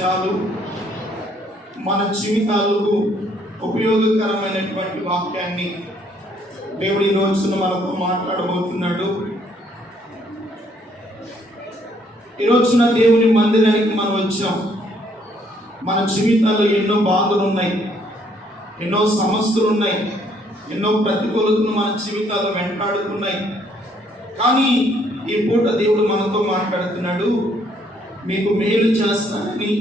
విషయాలు మన జీవితాలకు ఉపయోగకరమైనటువంటి వాక్యాన్ని దేవుడి ఈ రోజున మనతో మాట్లాడబోతున్నాడు. ఈ రోజున దేవుని మందిరానికి మనం వచ్చాం. మన జీవితాల్లో ఎన్నో బాధలు ఉన్నాయి. ఎన్నో సమస్యలు ఉన్నాయి. ఎన్నో ప్రతికూలతలు మన జీవితాల్లో వెంటాడుతున్నాయి. కానీ ఈ పూట దేవుడు మనతో మాట్లాడుతున్నాడు. మీకు మేలు చేస్తానని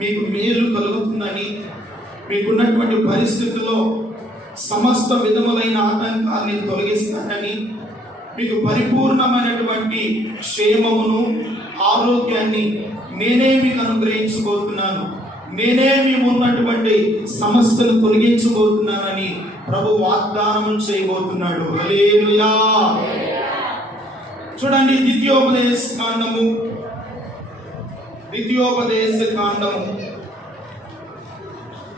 మీకు మేలు కలుగుతుందని మీకున్నటువంటి పరిస్థితుల్లో సమస్త విధములైన ఆటంకాన్ని తొలగిస్తానని మీకు పరిపూర్ణమైనటువంటి క్షేమమును ఆరోగ్యాన్ని నేనే మీకు అనుగ్రహించబోతున్నాను. నేనే మేము ఉన్నటువంటి సమస్యలు తొలగించబోతున్నానని ప్రభు వాగ్దానం చేయబోతున్నాడు. చూడండి ద్వితీయోపదేశ కాండము ద్వితీయోపదేశ కాండము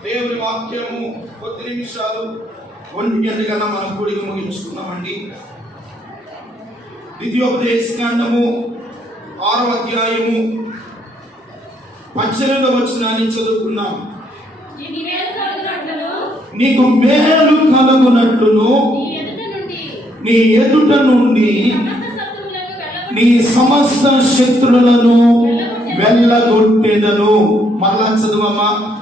దేవుని వాక్యము కొద్ది నిమిషాలు ఒంటి గంట కన్నా మనం కూడిక ముగించుకున్నామండి. ద్వితీయోపదేశ కాండము ఆరో అధ్యాయము పద్దెనిమిది వచ్చినాన్ని చదువుకున్నాం. నీకు మేలు కలుగునట్లును నీ ఎదుట నుండి నీ సమస్త నీ శత్రులను వెళ్ళగొట్టెదను మరలా చదువమ్మా.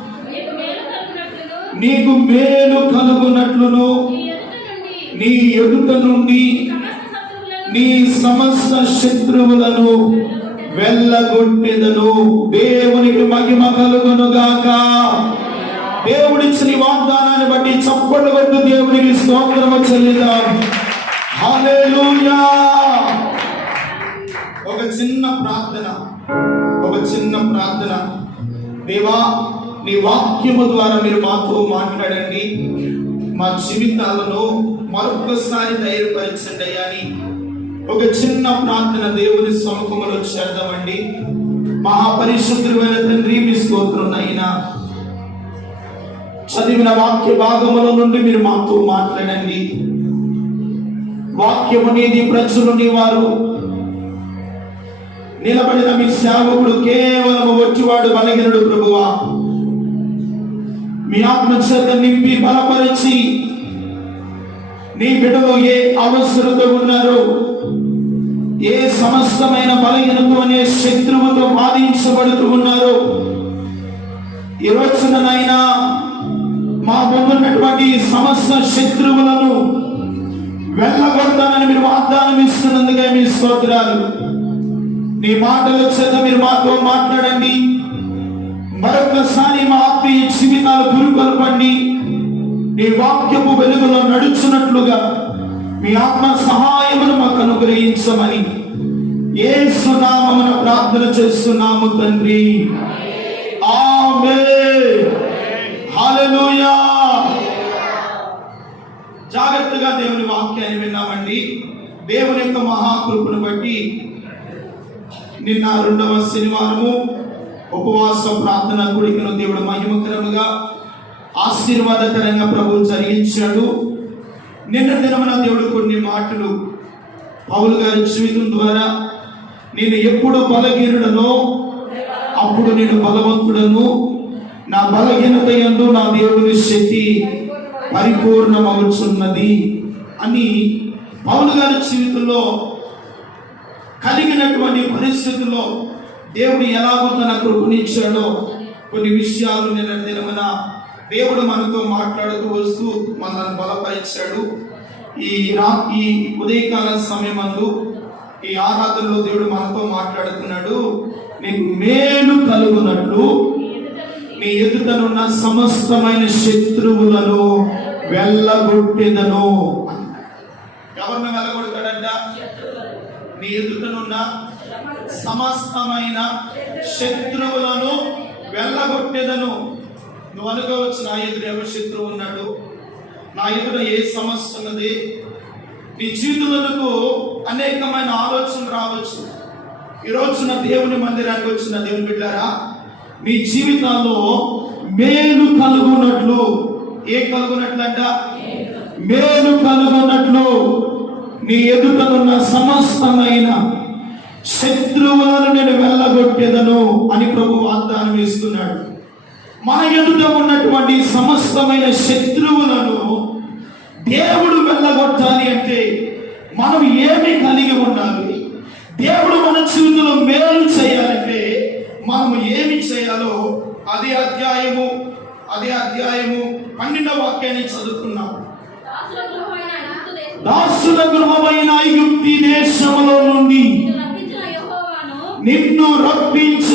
నీకు మేలు కలుగునట్లును. నీ ఎదుట నుండి. నీ సమస్త శత్రువులను. వెళ్ళగొట్టెదను దేవునికి మహిమ కలుగును గాక. దేవుడిచ్చిన వాగ్దానాన్ని బట్టి చప్పట్లు కొట్టు దేవునికి స్తోత్రము చెల్లిదాం ఒక చిన్న ప్రార్థన. ఒక చిన్న ప్రార్థన. దేవా నీ వాక్యము ద్వారా మీరు మాతో మాట్లాడండి. మా జీవితాలను మరొకసారి ధైర్యపరచండి అయ్యా. అని ఒక చిన్న ప్రార్థన దేవుని సముఖంలో చేద్దామండి. మహాపరిశుద్ధులైన తండ్రి మీ స్తోత్రం అయినా చదివిన వాక్య భాగముల నుండి మీరు మాతో మాట్లాడండి. వాక్యము నీది ప్రజలు నీ వారు నిలబడిన మీ సేవకుడు కేవలం వచ్చివాడు బలగినడు ప్రభువా. మీ ఆత్మచేత నింపి బలపరిచి నీ బిడ్డలో ఏ అవసరత ఉన్నారో ఏ సమస్తమైన బలహీనత అనే శత్రువుతో బాధించబడుతూ ఉన్నారో ఈ రోజునైనా మా ముందున్నటువంటి సమస్త శత్రువులను వెళ్ళగొడతానని మీరు వాగ్దానం ఇస్తున్నందుకే మీ స్తోత్రాలు. నీ మాటల చేత మీరు మాతో మాట్లాడండి. మరొకసారి మా ఆత్మీయ జీవితాలు పురుకొల్పండి. నీ వాక్యపు వెలుగులో నడుచున్నట్లుగా మీ ఆత్మ సహాయమును మాకు అనుగ్రహించమని ఏ సునామమున ప్రార్థన చేస్తున్నాము తండ్రి. ఆమె జాగ్రత్తగా దేవుని వాక్యాన్ని విన్నామండి. దేవుని యొక్క మహాకృపను బట్టి నిన్న రెండవ శనివారము ఉపవాస ప్రార్థన కూడికను దేవుడు మహిమకరముగా ఆశీర్వాదకరంగా ప్రభు జరిగించాడు. నిన్న దినమున దేవుడు కొన్ని మాటలు పౌలు గారి జీవితం ద్వారా నేను ఎప్పుడు బలహీనుడనో అప్పుడు నేను బలవంతుడను. నా బలహీనత ఎందు నా దేవుని శక్తి పరిపూర్ణమవుతున్నది అని పౌలు గారి జీవితంలో కలిగినటువంటి పరిస్థితుల్లో దేవుడు ఎలాగో తన కృపనిచ్చాడో కొన్ని విషయాలు నిన్న దినమున దేవుడు మనతో మాట్లాడుతూ వస్తూ మనల్ని బలపరిచాడు ఈ రా ఈ ఉదయకాల సమయమందు ఈ ఆరాధనలో దేవుడు మనతో మాట్లాడుతున్నాడు నీకు మేలు కలుగునట్లు నీ ఎదుటనున్న సమస్తమైన శత్రువులను వెళ్ళగొట్టేదను అన్నాడు. ఎదుటనున్న సమస్తమైన శత్రువులను వెళ్ళగొట్టేదను. నువ్వు అనుకోవచ్చు నా ఎదురు ఎవరు శత్రువు ఉన్నాడు? నా ఎదుట ఏ సమస్య ఉన్నది? నీ జీవితంలో అనేకమైన ఆలోచనలు రావచ్చు. ఈ రోజున దేవుని మందిరానికి వచ్చిన దేవుని బిడ్డారా మీ జీవితాల్లో మేలు కలుగునట్లు. ఏ కలుగునట్లంట? మేలు కలుగునట్లు. నీ ఎదుటనున్న సమస్తమైన శత్రువులను నేను వెళ్ళగొట్టేదను అని ప్రభు వాగ్దానం ఇస్తున్నాడు మన ఎదుట ఉన్నటువంటి సమస్తమైన శత్రువులను దేవుడు వెళ్ళగొట్టాలి అంటే మనం ఏమి కలిగి ఉండాలి? దేవుడు మన జీవితంలో మేలు చేయాలంటే మనం ఏమి చేయాలో అదే అధ్యాయము అదే అధ్యాయము పన్నెండవ వాక్యాన్ని చదువుకున్నాం దాసుల గృహమైన ఐగుప్తు దేశం దాసుల గృహమైన ఐగుప్తి దేశములో నుండి నిన్ను రప్పించిన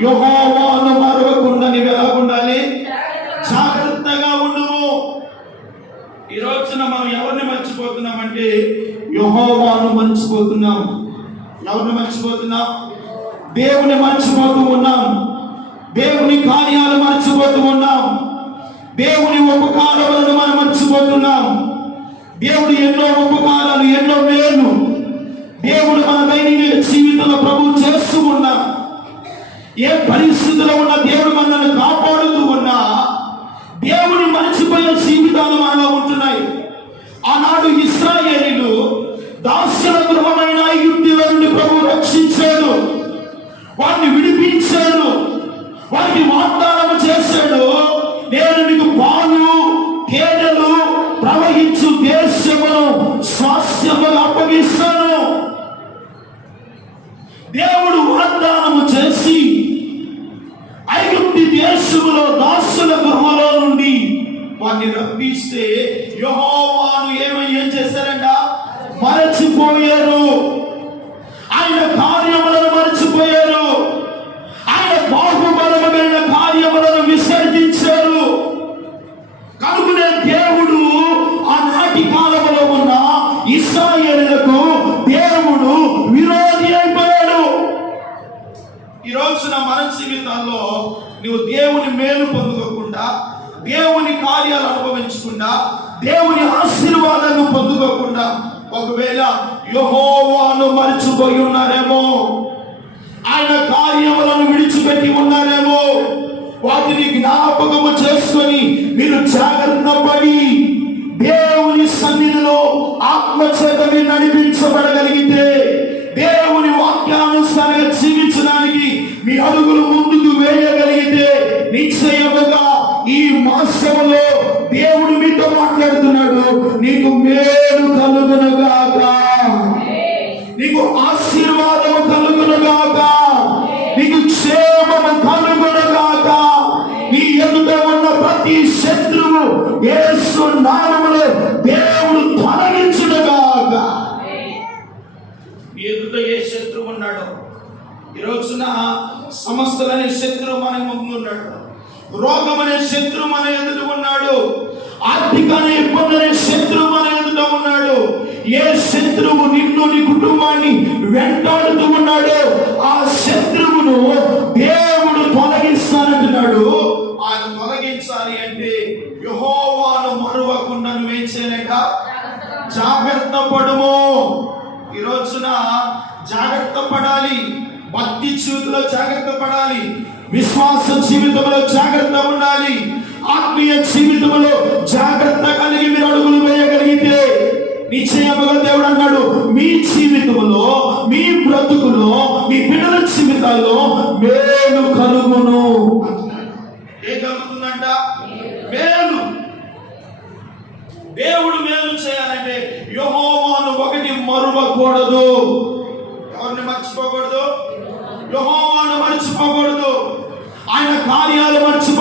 యుహోవాను మరవకుండా నీవు ఎలా ఉండాలి జాగ్రత్తగా ఉండుము. ఈ రోజున మనం ఎవరిని మర్చిపోతున్నామంటే యుహోవాను మర్చిపోతున్నాం. ఎవరిని మర్చిపోతున్నాం? దేవుని మర్చిపోతూ ఉన్నాం. దేవుని కార్యాలు మర్చిపోతూ ఉన్నాం. దేవుని ఉపకారములను మనం మర్చిపోతున్నాం. దేవుడు ఎన్నో ఉపకారాలు ఎన్నో మేలు. దేవుడు మన ఏ పరిస్థితిలో ఉన్న దేవుడు మనల్ని కాపాడుతూ ఉన్నా దేవుని మర్చిపోయిన జీవితాలు మనలో ఉంటున్నాయి. ఆనాడు ఇస్రాయేలీలు దాస్యుల గృహమైన ఐగుప్తుల నుండి ప్రభు రక్షించాడు. వారిని విడిపించాడు. వారికి వార్త యహోవాను మర్చిపోయి ఉన్నారేమో? ఆయన కార్యములను విడిచిపెట్టి ఉన్నారేమో? వాటిని జ్ఞాపకము చేసుకొని మీరు జాగ్రత్త పడి దేవుని సన్నిధిలో ఆత్మచేతని నడిపించబడగలిగితే దేవుని వాక్యానుసారంగా జీవించడానికి మీ అడుగులు ముందుకు వేయగలిగితే నిశ్చయముగా ఈ మాసంలో దేవుడు మీతో మాట్లాడుతున్నాడు. నీకు మేలు కలుగునుగాక. నీకు ఆశీర్వాదము కలుగును గాక. నీకు క్షేమము కలుగును గాక. నీ ఎదుట ఉన్న ప్రతి శత్రువు యేసు నామములో దేవుడు తొలగించునుగాక నీ ఎదుట ఏ శత్రువు ఉన్నాడో? ఈ రోజున సమస్యలనే శత్రువు మన ముందు ఉన్నాడు. రోగం అనే శత్రువు మన ఎదుట ఉన్నాడు. ఆర్థిక అనే ఏ శత్రువు నిన్ను నీ కుటుంబాన్ని వెంటాడుతూ ఉన్నాడో ఆ శత్రువును దేవుడు తొలగిస్తానంటున్నాడు. ఆయన తొలగించాలి అంటే యహోవాను మరువకుండా నువ్వేం చేయలేక జాగ్రత్త పడుము. ఈ రోజున జాగ్రత్త పడాలి భక్తి జీవితంలో జాగ్రత్త పడాలి విశ్వాస జీవితంలో జాగ్రత్త ఉండాలి ఆత్మీయ జీవితంలో జాగ్రత్త కలిగి మీరు అడుగులు వేయగలిగితే నిశ్చయముగా దేవుడు అన్నాడు మీ జీవితంలో మీ బ్రతుకులో మీ పిల్లల జీవితాల్లో మేలు కలుగును. ఏం కలుగుతుందంట మేలు. దేవుడు మేలు చేయాలంటే యహోవాను ఒకటి మరువకూడదు. ఎవరిని మర్చిపోకూడదు? యహోవాను మర్చిపోకూడదు. ఆయన కార్యాలు మర్చిపో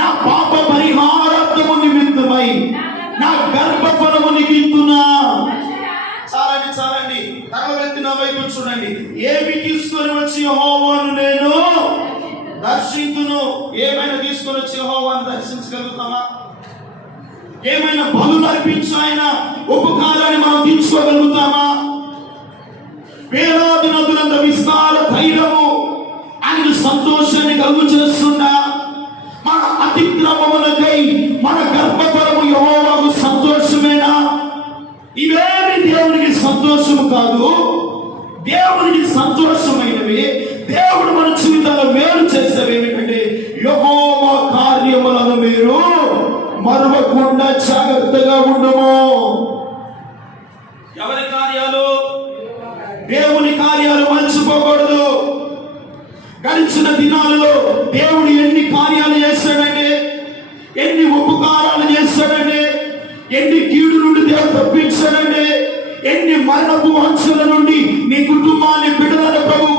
నా పాప పరిహారత్వము నిమిత్తమై నా గర్భఫలము నిమిత్తునా? చాలండి చాలండి. తగలబెత్తి నా వైపు చూడండి. ఏమి తీసుకొని వచ్చి హోవాను నేను దర్శించును? ఏమైనా తీసుకొని వచ్చి హోవాను దర్శించగలుగుతామా? ఏమైనా బలు అర్పించు ఆయన ఉపకారాన్ని మనం తీర్చుకోగలుగుతామా? వేలాది నదులంత విస్తార ధైర్యము ఆయన సంతోషాన్ని కలుగు చేస్తున్నా మన అతిక్రమములకై మన గర్భఫలము యహోవాకు సంతోషమేనా? ఇవేమి దేవునికి సంతోషము కాదు దేవునికి సంతోషమైనవి దేవుడు మన జీవితాల్లో మేలు చేసేవి ఏమిటంటే యహోవ కార్యములను మీరు మరవకుండా జాగ్రత్తగా ఉండము. ఎవరి కార్యాలు? దేవుని కార్యాలు మర్చిపోకూడదు. గడిచిన దినాలలో దేవుడు ఎన్ని కార్యాలు చేశాడంటే ఎన్ని ఉపకారాలు చేశాడంటే ఎన్ని కీడు నుండి దేవుడు తప్పించాడంటే ఎన్ని మరణపు అంచుల నుండి నీ కుటుంబాన్ని బిడ్డలను ప్రభు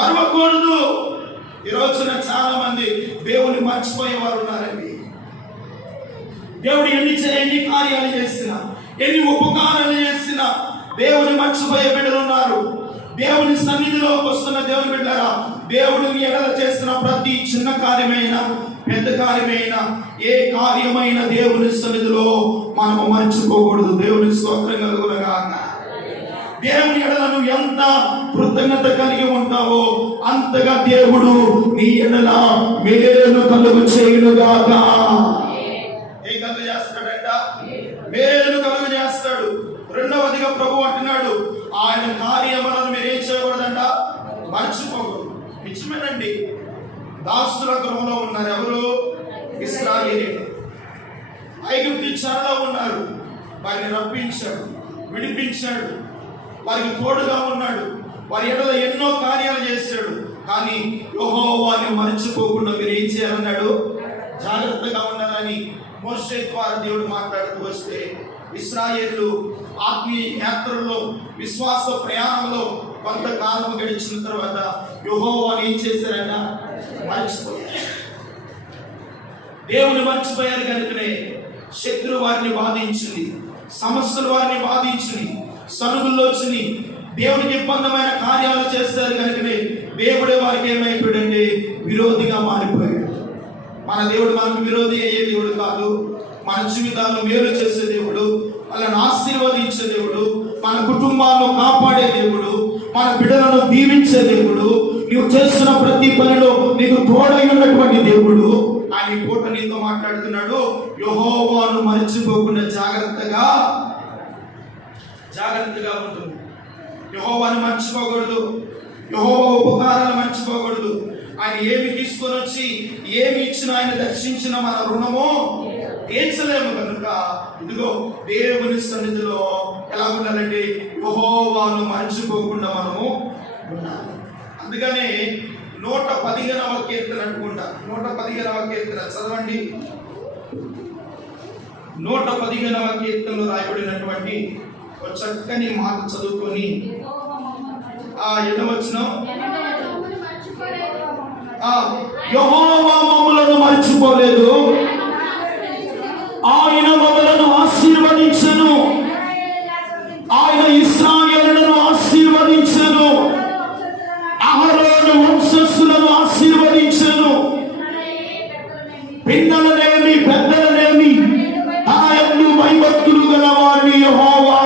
మరవకూడదు. ఈ రోజున చాలా మంది దేవుని మర్చిపోయేవారు ఉన్నారండి. దేవుడు ఎన్ని ఎన్ని కార్యాలు చేసినా ఎన్ని ఉపకారాలు చేసినా దేవుని మర్చిపోయే బిడ్డలు ఉన్నారు. దేవుని సన్నిధిలోకి వస్తున్న దేవుని బిడ్డరా దేవుడు ఎడల చేసిన ప్రతి చిన్న కార్యమైనా పెద్ద కార్యమైన ఏ కార్యమైన దేవుని సన్నిధిలో మనము మర్చిపోకూడదు. దేవుని స్తోత్రం కలుగునగాక. దేవుని ఎడల నువ్వు ఎంత కృతజ్ఞత కలిగి ఉంటావో అంతగా దేవుడు నీ ఎడల మేలు కలుగు చేయుడుగాక ఏ కలుగు చేస్తాడంట మేలు కలుగు చేస్తాడు. రెండవదిగా ప్రభు అంటున్నాడు ఆయన కార్యములను మీరు ఏం చేయకూడదంట? మర్చిపోకూడదు నిజమేనండి. దాసుల గృహంలో ఉన్నారు ఎవరు? ఇస్రాయేలీలు ఐగుప్తి చెరలో ఉన్నారు. వారిని రప్పించాడు విడిపించాడు. వారికి తోడుగా ఉన్నాడు. వారి ఎడల ఎన్నో కార్యాలు చేశాడు. కానీ యోహోవాన్ని మరచిపోకుండా మీరు ఏం చేయాలన్నాడు? జాగ్రత్తగా ఉండాలని మోసే ద్వారా దేవుడు మాట్లాడుతూ వస్తే ఇస్రాయేళ్ళు ఆత్మీయ యాత్రలో విశ్వాస ప్రయాణంలో కొంతకాలం గడిచిన తర్వాత యెహోవాని ఏం చేశారంట? మర్చిపోయారు. దేవుని మర్చిపోయారు కనుకనే శత్రు వారిని బాధించింది సమస్యలు వారిని బాధించింది సనుగుల్లో వచ్చి దేవునికి ఇబ్బందమైన కార్యాలు చేస్తారు కనుకనే దేవుడే వారికి ఏమైపోయాడండి విరోధిగా మారిపోయాడు. మన దేవుడు మనకు విరోధి అయ్యే దేవుడు కాదు. మన జీవితాలను మేలు చేసే దేవుడు వాళ్ళని ఆశీర్వదించే దేవుడు మన కుటుంబాలను కాపాడే దేవుడు మన బిడ్డలను దీవించే దేవుడు నీవు చేస్తున్న ప్రతి పనిలో నీకు తోడై ఉన్నటువంటి దేవుడు ఆయన పూట నీతో మాట్లాడుతున్నాడు. యహోవాను మర్చిపోకుండా జాగ్రత్తగా జాగ్రత్తగా ఉంటుంది. యహోవాను మర్చిపోకూడదు. యహోవ ఉపకారాలు మర్చిపోకూడదు. ఆయన ఏమి తీసుకొని వచ్చి ఏమి ఇచ్చిన ఆయన దర్శించిన మన రుణమో తీర్చలేము కనుక ఇదిగో దేవుని సన్నిధిలో ఎలా ఉండాలంటే యహోవాను మర్చిపోకుండా మనము ఉండాలి. అందుకనే నూట పదిహేనవ కీర్తన అనుకుంటా. నూట పదిహేనవ కీర్తన చదవండి. నూట పదిహేనవ కీర్తనలో రాయబడినటువంటి ఒక చక్కని మాట చదువుకొని ఆ ఎడవచనం ఆ మమ్మలను మర్చిపోలేదు. ఆయన మమ్మలను ఆశీర్వదించను. ఆయన ఇస్రాయేలులను ఆశీర్వదించను అహరోను వంశస్థులను ఆశీర్వదించను పిల్లలనేమి పెద్దలనేమి ఆయన్ను భయభక్తులు గల వారిని యెహోవా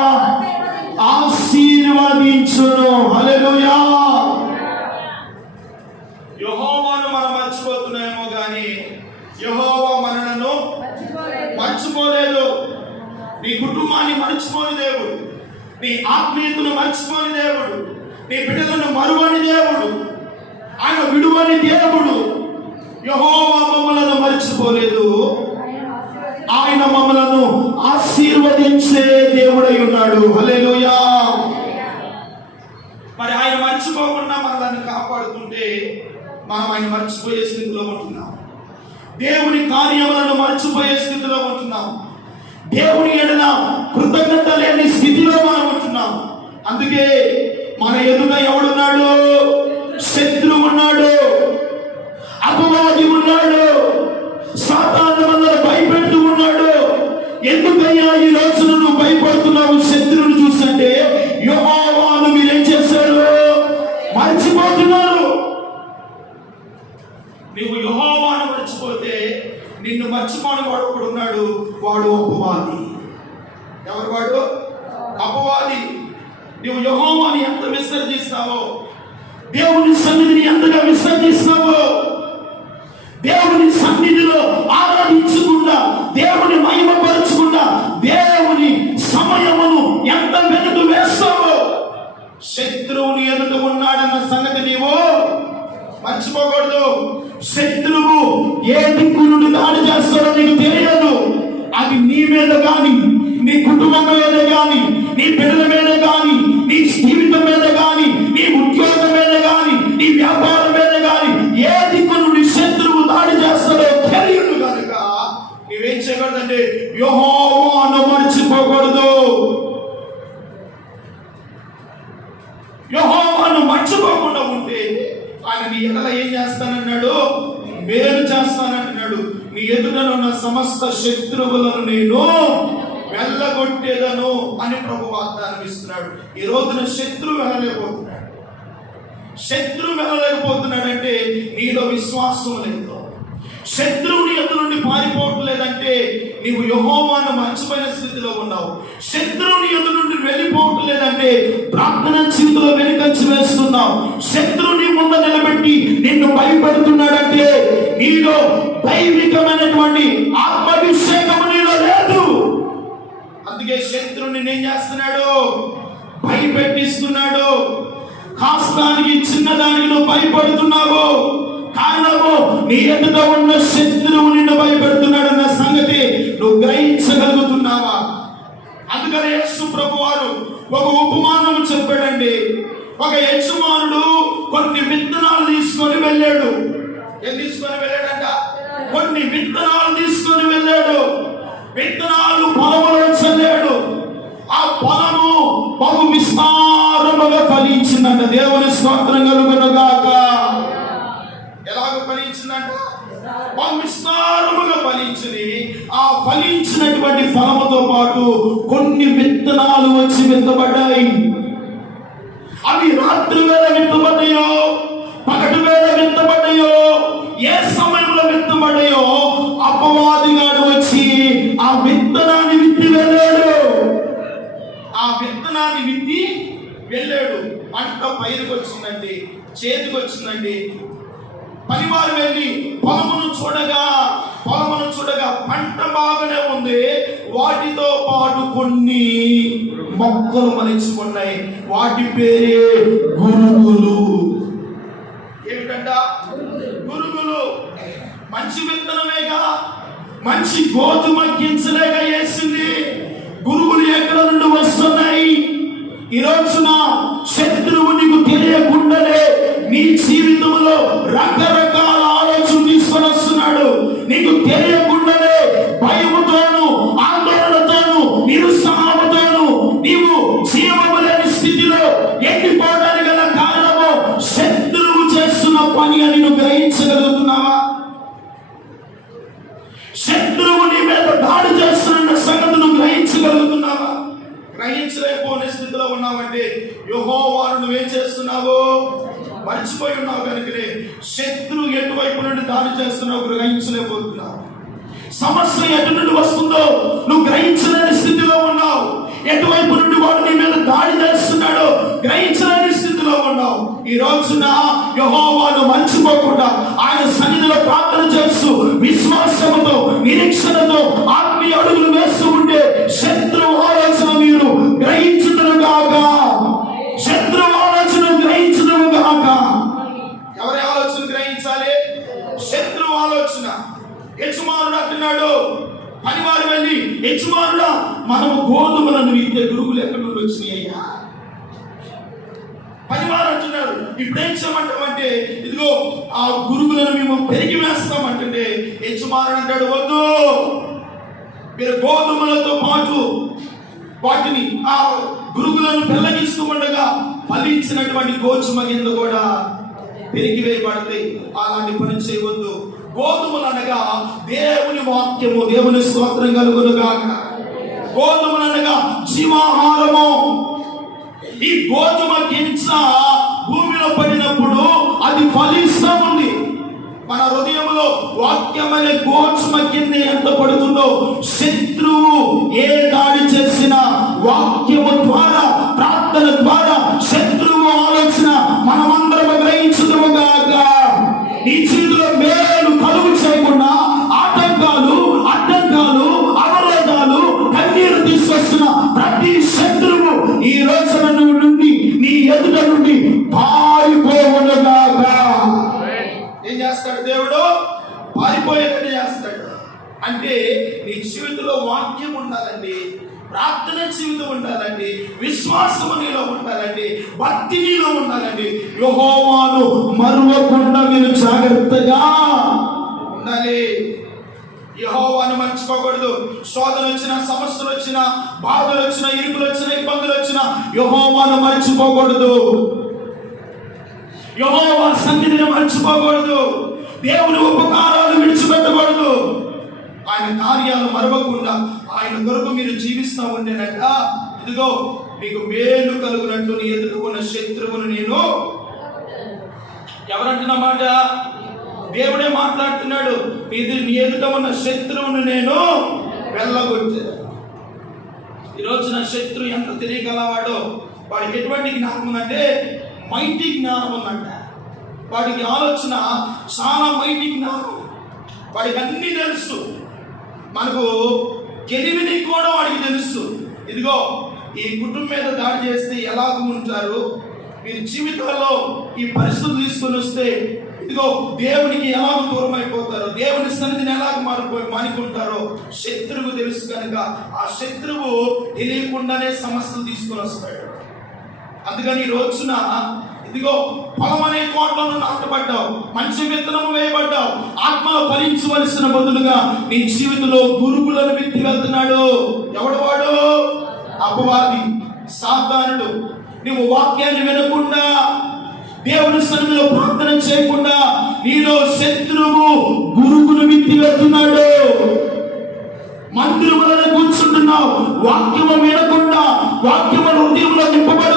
ఆశీర్వదించును హల్లెలూయా యెహోవాను మనం మర్చిపోతున్నామేమో కానీ యెహోవా మనలను మర్చిపోలేదు నీ కుటుంబాన్ని మర్చిపోని దేవుడు నీ ఆత్మీయతను మర్చిపోని దేవుడు నీ బిడ్డలను మరువని దేవుడు ఆయన విడువని దేవుడు యెహోవా మమ్మలను మర్చిపోలేదు ఆయన మమ్మలను ఆశీర్వదించే దేవుడై ఉన్నాడు హల్లెలూయా మరి ఆయన మర్చిపోకుండా మనల్ని కాపాడుతుంటే మనం ఆయన మర్చిపోయే స్థితిలో ఉంటున్నాం దేవుని కార్యములను మర్చిపోయే స్థితిలో ఉంటున్నాం దేవుని ఎడల కృతజ్ఞత లేని స్థితిలో మనం ఉంటున్నాం. అందుకే మన ఎదుట ఎవడున్నాడు? శత్రువు ఉన్నాడు. అపవాది దేవుని సన్నిధిని ఎంతగా విసర్జిస్తావో దేవుని సన్నిధిలో ఆరాధించకుండా దేవుని మహిమపరచకుండా దేవుని సమయమును ఎంత వెనుక వేస్తావో శత్రువుని ఎదుట ఉన్నాడన్న సంగతి నీవు మర్చిపోకూడదు. శత్రువు ఏ దిక్కు నుండి దాడి చేస్తాడో నీకు తెలియదు. అది నీ మీద కానీ నీ కుటుంబం మీద కానీ నీ పిల్లల మీద కానీ నీ జీవితం మీద కానీ వ్యాపారం మీద గాని ఏ దిక్కు నుండి శత్రువు దాడి చేస్తాడో తెలియదు కనుక నీవేం చేయకూడదంటే అన్న మర్చిపోకూడదు. యెహోవాను మర్చిపోకుండా ఉంటే ఆయన నీ ఎడల ఏం చేస్తానన్నాడు? మేలు చేస్తానంటున్నాడు నీ ఎదుటనున్న సమస్త శత్రువులను నేను వెళ్ళగొట్టేదను అని ప్రభు వాగ్దానం ఇస్తున్నాడు ఈ రోజున శత్రువు వెళ్ళలేకపోతుంది. శత్రువు వెళ్ళలేకపోతున్నాడంటే నీలో విశ్వాసం లేదు. శత్రువుని ఎదురు నుండి పారిపోవట్లేదంటే నీవు యహోవాను మంచిపోయిన స్థితిలో ఉన్నావు. శత్రువుని ఎదురు నుండి వెళ్ళిపోవట్లేదంటే ప్రార్థన స్థితిలో వెనుకంచి వేస్తున్నావు. శత్రువుని ముందు నిలబెట్టి నిన్ను భయపెడుతున్నాడంటే నీలో దైవికమైనటువంటి ఆత్మాభిషేకము నీలో లేదు. అందుకే శత్రువుని ఏం చేస్తున్నాడు? భయపెట్టిస్తున్నాడు. కాస్తానికి చిన్నదానికి నువ్వు భయపడుతున్నావు? కారణము నీ ఎదుట ఉన్న శత్రువు నిన్ను భయపెడుతున్నాడన్న సంగతి నువ్వు గ్రహించగలుగుతున్నావా? అందుకని యేసు ప్రభు వారు ఒక ఉపమానము చెప్పాడండి. ఒక యజమానుడు కొన్ని విత్తనాలు తీసుకొని వెళ్ళాడు. ఏం తీసుకొని వెళ్ళాడంట? కొన్ని విత్తనాలు తీసుకొని వెళ్ళాడు. విత్తనాలు పొలంలో చల్లాడు. ఆ పొలం బహు విస్తారముగా ఫలించిందంట. దేవుని స్తోత్రం కలుగునుగాక. ఎలాగ ఫలించిందంట? బహు విస్తారముగా ఫలించింది. ఆ ఫలించినటువంటి ఫలముతో పాటు కొన్ని విత్తనాలు వచ్చి విత్తబడ్డాయి. అవి రాత్రి వేళ విత్తబడ్డాయో పగటి వేళ విత్తబడ్డాయో ఏ సమయంలో విత్తబడ్డాయో అపవాదిగాడు వచ్చి ఆ విత్తనాన్ని విత్తనాన్ని విత్తి వెళ్ళాడు. పంట పైరుకు వచ్చిందండి చేతికి వచ్చిందండి పనివారు వెళ్ళి పొలమును చూడగా పొలమును చూడగా పంట బాగానే ఉంది. వాటితో పాటు కొన్ని మొక్కలు మలిచుకున్నాయి వాటి పేరే గురుగులు ఏమిటంట? గురుగులు మంచి విత్తనమేగా? మంచి గోధుమ గింజలేగా వేసింది. గురువులు ఎక్కడ నుండి వస్తున్నాయి? ఈ రోజున శత్రువు నీకు తెలియకుండానే నీ జీవితంలో రకరకాల ఆలోచన తీసుకొని వస్తున్నాడు. నీకు తెలియకుండానే భయముతోను ఇప్పుడు ఏం చేయమంటామంటే ఇదిగో ఆ గురువులను మేము పెరిగి వేస్తామంటుంటే యజమానుడు అంటాడు వద్దు. మీరు గోధుమలతో పాటు వాటిని ఆ గురుగులను పెళ్ళగిస్తూ ఉండగా ఫలించినటువంటి గోధుమ కింద కూడా పెరిగి వేయబడతాయి. అలాంటి పని చేయవద్దు. గోధుమలు అనగా దేవుని వాక్యము దేవుని స్తోత్రం కలుగును గాక. గోధుమలు అనగా జీవాహారము. ఈ గోధుమ గింజ భూమిలో పడినప్పుడు అది ఫలిస్తూ ఉంది. మన హృదయంలో వాక్యమైన గోత్స్మ కింద ఎంత పడుతుందో శత్రువు ఏ దాడి చేసిన వాక్యము ద్వారా ప్రార్థన జీవితం ఉండాలండి విశ్వాసము నీలో ఉండాలండి భక్తి నీలో ఉండాలండి. యహోవాను మరువకుండా మీరు జాగ్రత్తగా ఉండాలి. యహోవాను మర్చిపోకూడదు. శోధన వచ్చిన సమస్యలు వచ్చిన బాధలు వచ్చిన ఇరుకులు వచ్చిన ఇబ్బందులు వచ్చిన యహోవాను మర్చిపోకూడదు. యహోవా సన్నిధిని మర్చిపోకూడదు. దేవుని ఉపకారాలు విడిచిపెట్టకూడదు. ఆయన కార్యాలు మరవకుండా ఆయన కొరకు మీరు జీవిస్తూ ఉండేనట. ఇదిగో మీకు మేలు కలుగునట్టు నీ ఎదుర్కొన్న శత్రువును నేను ఎవరంటున్న మాట? దేవుడే మాట్లాడుతున్నాడు. ఇది నీ ఎదుట ఉన్న శత్రువును నేను వెళ్ళగొట్టాను ఈ రోజున శత్రు ఎంత తెలియగలవాడో వాడికి ఎటువంటి జ్ఞానం ఉందంటే మైటి జ్ఞానం ఉందంట. వాడికి ఆలోచన చాలా మైటి జ్ఞానం. వాడికి అన్నీ తెలుసు. మనకు గెలివిని కూడా వాడికి తెలుసు. ఇదిగో ఈ కుటుంబం మీద దాడి చేస్తే ఎలాగ ఉంటారు? మీరు జీవితంలో ఈ పరిస్థితులు తీసుకొని వస్తే ఇదిగో దేవునికి ఎలాగ దూరం అయిపోతారో? దేవుని సన్నిధిని ఎలాగ మారిపోయి మానుకుంటారో శత్రువు తెలుసు కనుక ఆ శత్రువు తెలియకుండానే సమస్యలు తీసుకొని వస్తాడు. అందుకని ఈ రోజున ఇదిగో పొలం అనే తోటలో నాటబడ్డావు మంచి విత్తనం వేయబడ్డావు. ఆత్మ ఫలించవలసిన బదులుగా నీ జీవితంలో గురుగులను విత్తి వెళ్తున్నాడు. ఎవడు వాడు? అపవాది సాధారణుడు నువ్వు వాక్యాన్ని వినకుండా దేవుని సన్నిధిలో ప్రార్థన చేయకుండా నీలో శత్రువు గురువును విత్తి వెళ్తున్నాడు. మందిరములను కూర్చుంటున్నావు. వాక్యము వినకుండా వాక్యము హృదయంలో నింపబడకుండా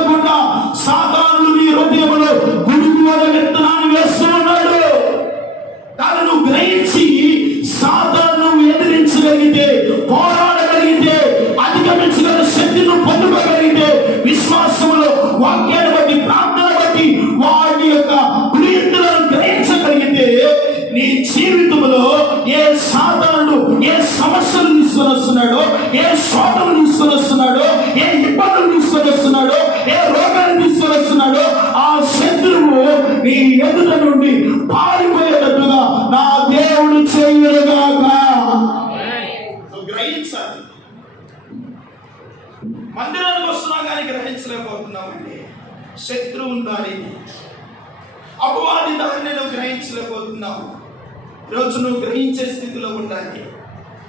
ఏ సమస్యలు తీసుకొని వస్తున్నాడో ఏ శోధనలు తీసుకొని వస్తున్నాడో ఏ ఇబ్బందులు తీసుకొని వస్తున్నాడో ఏ రోగాలు తీసుకొని వస్తున్నాడో ఆ శత్రువు నీ ఎదుట నుండి పారిపోయేటట్టుగా నా దేవుడు చేయడుగాక గ్రహించాలి. మందిరానికి వస్తున్నా కానీ గ్రహించలేకపోతున్నామండి. శత్రువు దానిని అపవాది దారిని నువ్వు గ్రహించలేకపోతున్నావు. ఈరోజు నువ్వు గ్రహించే స్థితిలో ఉండాలి.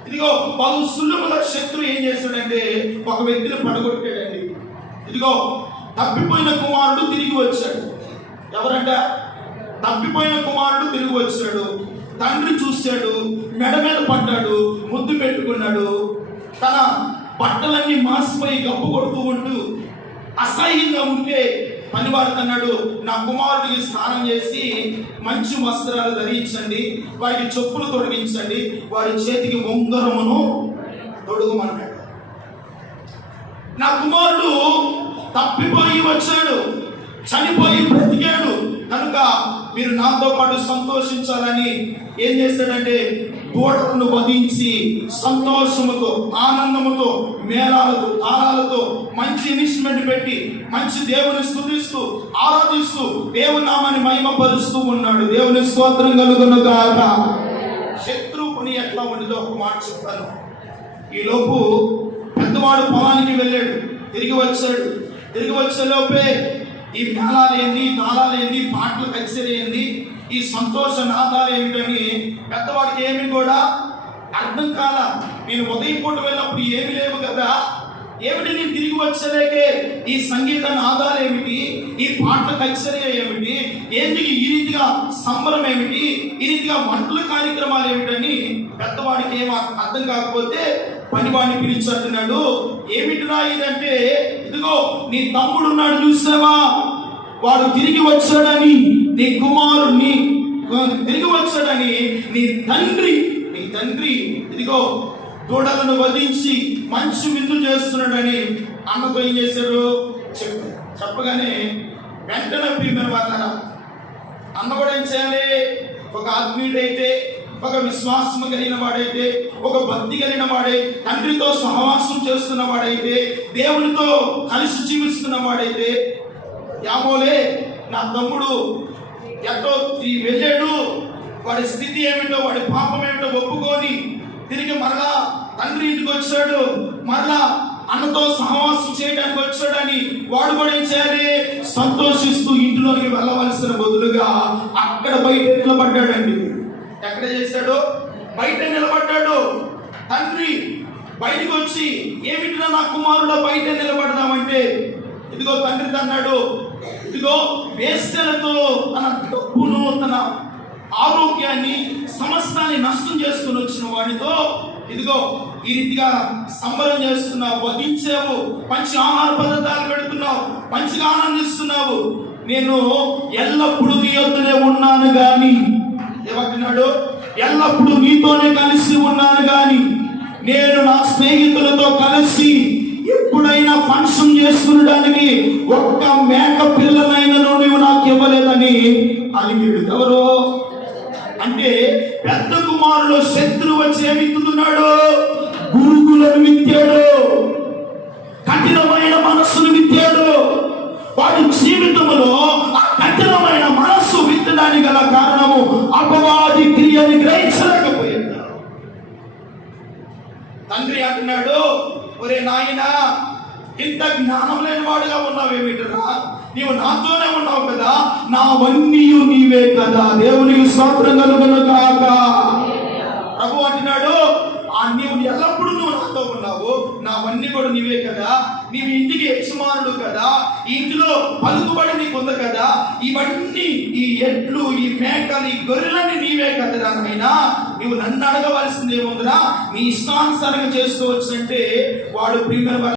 ఇదిగో పలు సులువుల శత్రు ఏం చేశాడంటే ఒక వ్యక్తిని పడగొట్టాడండి. ఇదిగో తప్పిపోయిన కుమారుడు తిరిగి వచ్చాడు. ఎవరంట? తప్పిపోయిన కుమారుడు తిరిగి వచ్చాడు. తండ్రి చూశాడు మెడ మీద పడ్డాడు ముద్దు పెట్టుకున్నాడు. తన బట్టలన్నీ మాసిపోయి గప్పు కొడుతూ ఉంటూ అసహ్యంగా ఉంటే పనివాడుతున్నాడు నా కుమారుడికి స్నానం చేసి మంచి వస్త్రాలు ధరించండి. వారికి చెప్పులు తొడిగించండి. వారి చేతికి ఉంగరమును తొడుగుమన్నాడు. నా కుమారుడు తప్పిపోయి వచ్చాడు. చనిపోయి బ్రతికాడు. కనుక మీరు నాతో పాటు సంతోషించాలని ఏం చేస్తాడంటే దూడలను వధించి సంతోషముతో ఆనందముతో మేళాలతో తాళాలతో మంచి ఇన్స్ట్రుమెంట్ పెట్టి మంచి దేవుని స్థుతిస్తూ ఆరాధిస్తూ దేవుని నామాన్ని మహిమపరుస్తూ ఉన్నాడు. దేవుని స్తోత్రం కలుగును గాక. శత్రువుని ఎట్లా ఉండదో ఒక మాట చెప్తాను. ఈలోపు పెద్దవాడు పొలానికి వెళ్ళాడు. తిరిగి వచ్చాడు. తిరిగి వచ్చేలోపే ఈ మేళాలు ఏంది తాళాలు ఏంది పాటలు కచేరీ ఏంది ఈ సంతోష నాదాలు ఏమిటని పెద్దవాడికి ఏమి కూడా అర్థం కాల. నేను ఉదయం పూట వెళ్ళినప్పుడు ఏమి లేవు కదా. ఏమిటి నేను తిరిగి వచ్చలేకే ఈ సంగీత నాదాలు ఏమిటి ఈ పాటల కచేరీ ఏమిటి? ఏంటికి ఈ రీతిగా సంబరం ఏమిటి? ఈ రీతిగా వంటల కార్యక్రమాలు ఏమిటని పెద్దవాడికి ఏం అర్థం కాకపోతే పనివాడిని ఏమిటి ఏమిటిరా ఇదంటే ఇదిగో నీ తమ్ముడు ఉన్నాడు చూసావా? వాడు తిరిగి వచ్చాడని నీ కుమారుణ్ణి తిరిగి వచ్చాడని నీ తండ్రి నీ తండ్రి ఇదిగో దూడలను వధించి మంచి విందు చేస్తున్నాడని అన్నతో ఏం చేశారు? చెప్పు. చెప్పగానే వెంటనే ప్రియమైన వాళ్ళ అన్న కూడా ఏం చేయాలి? ఒక ఆత్మీయుడైతే ఒక విశ్వాసం కలిగిన వాడైతే ఒక భక్తి కలిగిన వాడే తండ్రితో సహవాసం చేస్తున్న వాడైతే దేవునితో కలిసి జీవిస్తున్న వాడైతే యామోలే నా తమ్ముడు ఎంతో ఈ వెళ్ళాడు. వాడి స్థితి ఏమిటో వాడి పాపం ఏమిటో ఒప్పుకొని తిరిగి మరలా తండ్రి ఇంటికి వచ్చాడు. మరలా అన్నతో సహవాసం చేయడానికి వచ్చాడని వాడు కూడా ఏం చేయాలి? సంతోషిస్తూ ఇంటిలోకి వెళ్ళవలసిన బదులుగా అక్కడ బయట నిలబడ్డాడండి. ఎక్కడ చేశాడు? బయట నిలబడ్డాడు. తండ్రి బయటకు వచ్చి ఏమిటిరా నా కుమారుడు బయట నిలబడదామంటే? ఇదిగో తండ్రి అన్నాడు. ఇదిగో వేస్తలతో తన డబ్బును తన ఆరోగ్యాన్ని సమస్తాన్ని నష్టం చేసుకుని వచ్చిన వాడితో ఇదిగో ఈ రీతిగా సంబరం చేస్తున్నావు వధించావు మంచి ఆహార పదార్థాలు పెడుతున్నావు మంచిగా ఆనందిస్తున్నావు. నేను ఎల్లప్పుడూ నీ యొద్దనే ఉన్నాను కానీ ఏమంటున్నాడు ఎల్లప్పుడూ నీతోనే కలిసి ఉన్నాను కానీ నేను నా స్నేహితులతో కలిసి ఎప్పుడైనా ఫంక్షన్ చేసుకునడానికి ఒక్క మేక పిల్లలైనను నువ్వు నాకు ఇవ్వలేదని అలిగాడు. ఎవరు? అంటే పెద్ద కుమారుడు శత్రువు వచ్చి ఏమి గురుకులను విత్తాడు. కఠినమైన మనస్సును విత్తాడు. వాడి జీవితంలో విత్తడానికి గల కారణము అపవాది క్రియని గ్రహించలేకపోయాడు. తండ్రి అంటున్నాడు ఒరే నాయన ఇంత జ్ఞానం లేని వాడుగా ఉన్నావేమిటరా నీవు నాతోనే ఉన్నావు కదా నావన్నీ నీవే కదా దేవునికి స్తోత్రం కలుగును కాక ప్రభు అంటున్నాడు ఆ నీవు ఎల్లప్పుడూ నువ్వు నాతో ఉన్నావు. నావన్నీ కూడా నీవే కదా. నీవు ఇంటికి యజమానుడు కదా. ఇంట్లో ఇంటిలో పలుకుబడి నీకు ఉంది కదా. ఇవన్నీ ఈ ఎడ్లు ఈ మేకలు ఈ గొర్రెలన్నీ నీవే కదా నాయనా. నువ్వు నన్ను అడగవలసింది ఏముందిరా? నీ ఇష్టానుసారంగా చేసుకోవచ్చు అంటే వాడు ప్రియమైన